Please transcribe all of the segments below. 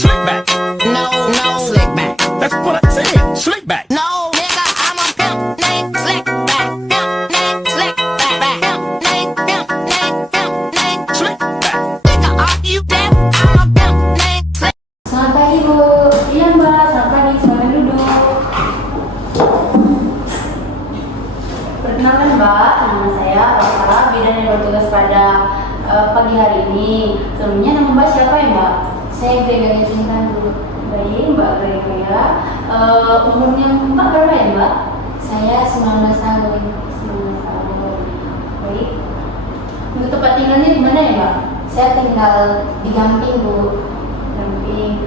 Slick back. No, no, slick back. That's what I said. Slick back. No, nigga, I'm a pimp named Slick back. Pimp named Slick back. Pimp named Slick back. Nigga, are you deaf? I'm a pimp named Slick. Selamat pagi Bu. Iya Mbak, selamat pagi. Selamat duduk. Perkenalkan Mbak, nama saya Rosa, bidan yang bertugas pada pagi hari ini. Sebelumnya nama Mbak siapa ya Mbak? Saya Gregoria Cinta dulu. Baik Mbak Gregoria. Umurnya Mbak berapa ya Mbak? Saya 19 tahun. 19 tahun. Baik. Untuk tempat tinggalnya di mana ya Mbak? Saya tinggal di Gamping Bu. Gamping.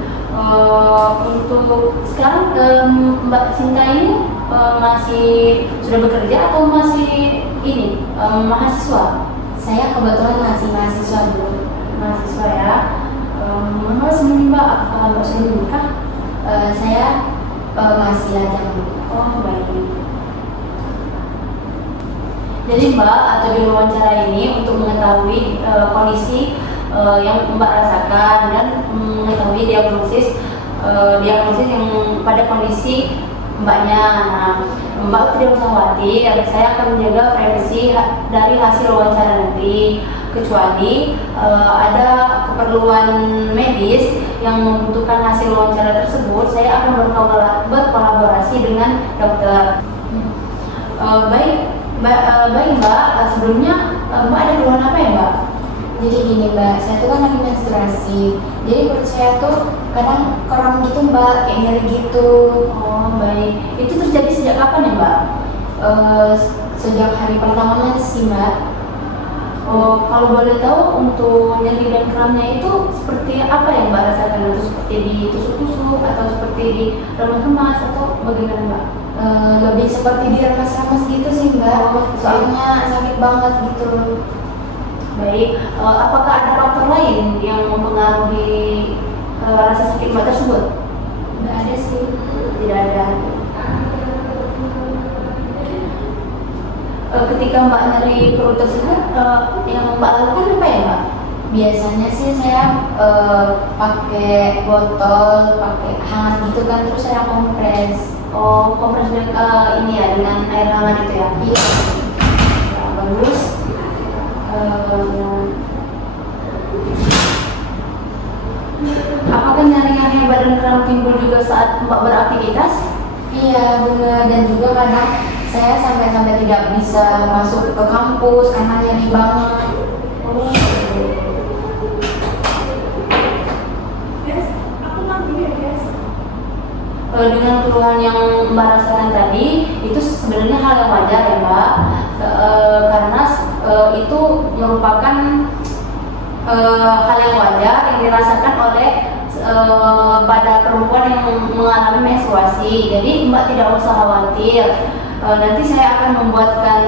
Untuk sekarang Mbak Cinta ini masih sudah bekerja atau masih ini mahasiswa? Saya kebetulan masih mahasiswa dulu. Mahasiswa ya. Mengenal sebelum Mbak, apakah Mbak sudah menikah? Saya masih lajang. Oh baik. Jadi Mbak atau di wawancara ini untuk mengetahui kondisi yang Mbak rasakan dan mengetahui diagnosis yang pada kondisi Mbaknya. Nah, Mbak tidak usah khawatir, saya akan menjaga privasi dari hasil wawancara nanti. Kecuali ada keperluan medis yang membutuhkan hasil wawancara tersebut, saya akan berkolaborasi dengan dokter. Baik Mbak, sebelumnya Mbak ada keluhan apa ya Mbak? Jadi gini Mbak, saya tuh kan lagi menstruasi. Jadi perut saya tuh kadang kram gitu Mbak, kayak nyeri gitu. Oh baik, itu terjadi sejak kapan ya Mbak? Sejak hari pertama sih Mbak. Oh, kalau boleh tahu untuk nyeri dan kramnya itu seperti apa yang Mbak rasakan? Itu seperti ditusuk-tusuk atau seperti di remas-remas atau bagaimana Mbak? Lebih seperti diremas-remas gitu sih Mbak. Soalnya sakit banget gitu. Baik, apakah ada faktor lain yang mempengaruhi rasa sakit Mbak tersebut? Tidak ada sih. Tidak ada. Ketika Mbak nyeri perut tersebut, yang Mbak lakukan apa ya Mbak? Biasanya sih saya pakai botol, pakai hangat gitu kan, terus saya kompres. Oh, kompres dengan ini ya, dengan air hangat itu ya? Iya. Nah, bagus. Apakah nyeri-nyeri badan kram timbul juga saat Mbak beraktivitas? Iya benar, dan juga kadang saya sampai tidak bisa masuk ke kampus karena nyeri banget. Oh. Guys, aku nanti ya guys. Dengan keluhan yang Mbak rasakan tadi, itu sebenarnya hal yang wajar ya Mbak, karena itu merupakan hal yang wajar yang dirasakan oleh pada perempuan yang mengalami menstruasi. Jadi Mbak tidak usah khawatir. Nanti saya akan membuatkan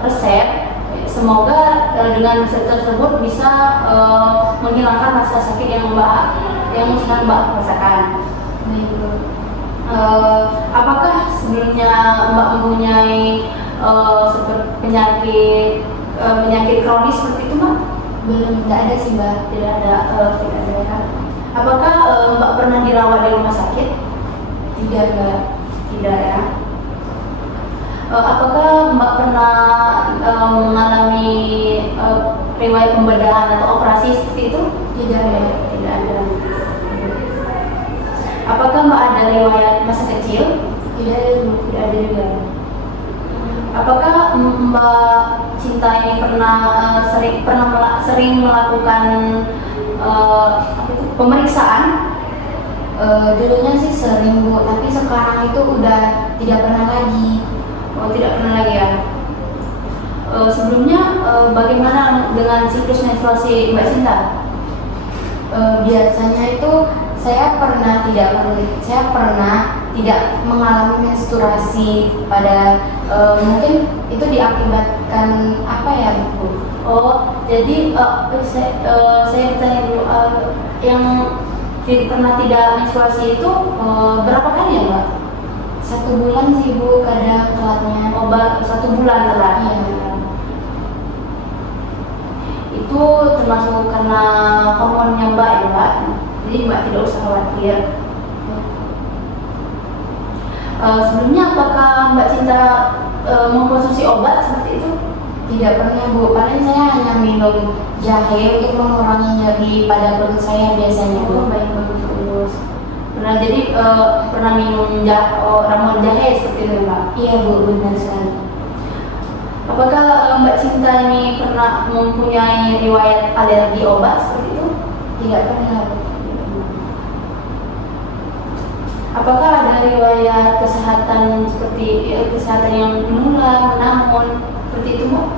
resep. Semoga dengan resep tersebut bisa menghilangkan rasa sakit yang sedang Mbak rasakan. Apakah sebelumnya Mbak mempunyai seperti penyakit kronis seperti itu Mbak? Belum, tidak ada sih Mbak. Tidak ada ya. Apakah Mbak pernah dirawat di rumah sakit? Tidak Mbak. Tidak ya. Apakah Mbak pernah mengalami riwayat pembedahan atau operasi seperti itu? Tidak ya. Tidak ada. Apakah Mbak ada riwayat masa kecil? Tidak ada juga. Apakah Mbak Cinta ini sering melakukan pemeriksaan? Dulunya sih sering Bu, tapi sekarang itu udah tidak pernah lagi. Oh tidak pernah lagi ya. Sebelumnya bagaimana dengan siklus menstruasi Mbak Cinta? Biasanya itu saya pernah tidak mengalami menstruasi pada mungkin itu diakibatkan apa ya Bu? Oh jadi saya bertanya dulu, yang pernah tidak menstruasi itu berapa kali ya Mbak? 1 bulan sih Bu, kadang telatnya. Oh 1 bulan telat. Iya. Itu termasuk karena hormonnya Mbak ya Mbak? Jadi Mbak tidak usah khawatir. Sebelumnya apakah Mbak Cinta mengkonsumsi obat seperti itu? Tidak pernah Bu, paling saya hanya minum jahe untuk mengurangi nyeri pada perut saya biasanya Bu. Baik, bagus. Pernah minum ramuan jahe seperti itu Mbak? Iya Bu, benar sekali. Apakah Mbak Cinta ini pernah mempunyai riwayat alergi obat seperti itu? Tidak pernah Bu. Apakah ada riwayat kesehatan seperti kesehatan yang menular, namun seperti itu Mbak?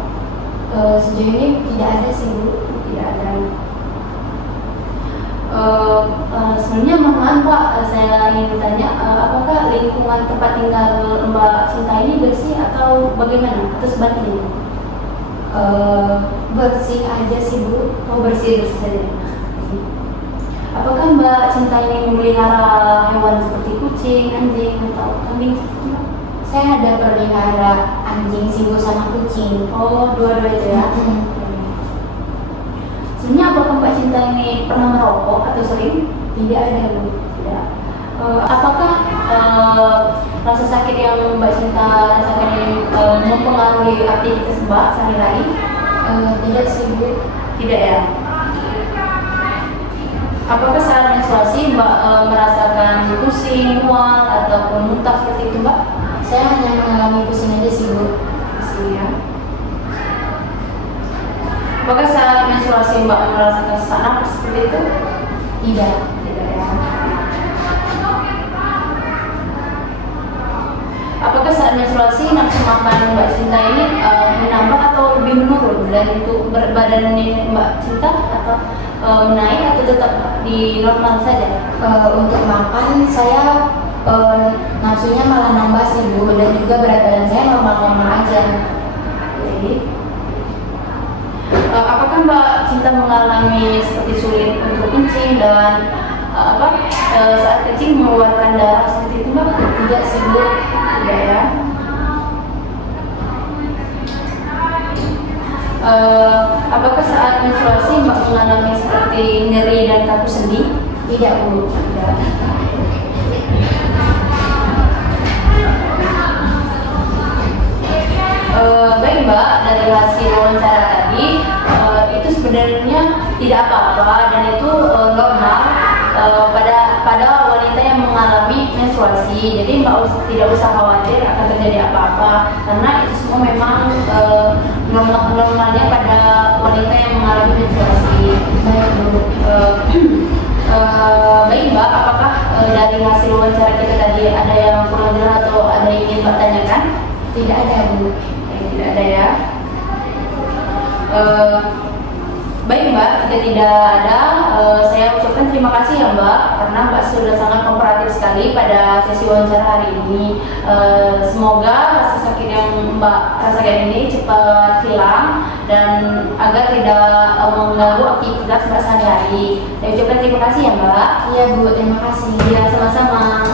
Sejauh ini tidak ada sih Bu. Tidak ada. Sebenarnya mohon maaf Pak, saya ingin bertanya, apakah lingkungan tempat tinggal Mbak Cinta ini bersih atau bagaimana? Atau sebaliknya? Bersih aja sih Bu. Oh, bersih saja. Apakah Mbak Cinta ini memelihara hewan seperti kucing, anjing, atau kambing seperti itu? Saya ada pelihara anjing sih Bu sama kucing. Oh, dua-dua itu ya. Hmm. Sebenarnya apakah Mbak Cinta ini pernah merokok atau sering? Tidak ada Bu. Tidak. Apakah rasa sakit yang Mbak Cinta rasakan ini mempengaruhi aktivitas Mbak sehari-hari? Tidak sih Bu. Tidak ya. Apakah saat menstruasi Mbak merasakan pusing, mual, ataupun muntah seperti itu Mbak? Saya hanya mengalami pusing aja sih Bu. Pusing ya. Apakah saat menstruasi Mbak merasakan sesak napas seperti itu? Tidak. Tidak ya. Apakah saat menstruasi nafsu makan Mbak Cinta ini menambah atau lebih menurun? Dan untuk berat badan Mbak Cinta atau menaik atau tetap di normal saja? Untuk makan saya nafsunya malah nambah sih Bu, dan juga berat badan saya normal-normal aja. Oke. Apakah Mbak Cinta mengalami seperti sulit untuk kencing dan saat kencing mengeluarkan darah seperti itu Mbak? Tidak sih Bu. Tidak ya. Apakah saat menstruasi Mbak mengalami seperti nyeri dan kaku sendi? Tidak Bu. Tidak. Baik Mbak, dari hasil wawancara tadi itu sebenarnya tidak apa-apa dan itu normal pada wanita yang mengalami menstruasi. Jadi Mbak tidak usah khawatir akan terjadi apa-apa karena itu semua memang normalnya pada wanita yang mengalami menstruasi. Baik Bu. Baik Mbak, apakah dari hasil wawancara kita tadi ada yang kurang jelas atau ada yang ingin Mbak tanyakan? Tidak ada Bu. Tidak ada ya. Baik Mbak, jika tidak ada, saya ucapkan terima kasih ya Mbak, karena Mbak sudah sangat kooperatif sekali pada sesi wawancara hari ini. Semoga rasa sakit yang Mbak rasakan ini cepat hilang dan agar tidak mengganggu aktivitas Mbak sehari-hari. Saya ucapkan terima kasih ya Mbak. Iya Bu, terima kasih. Ya, sama-sama.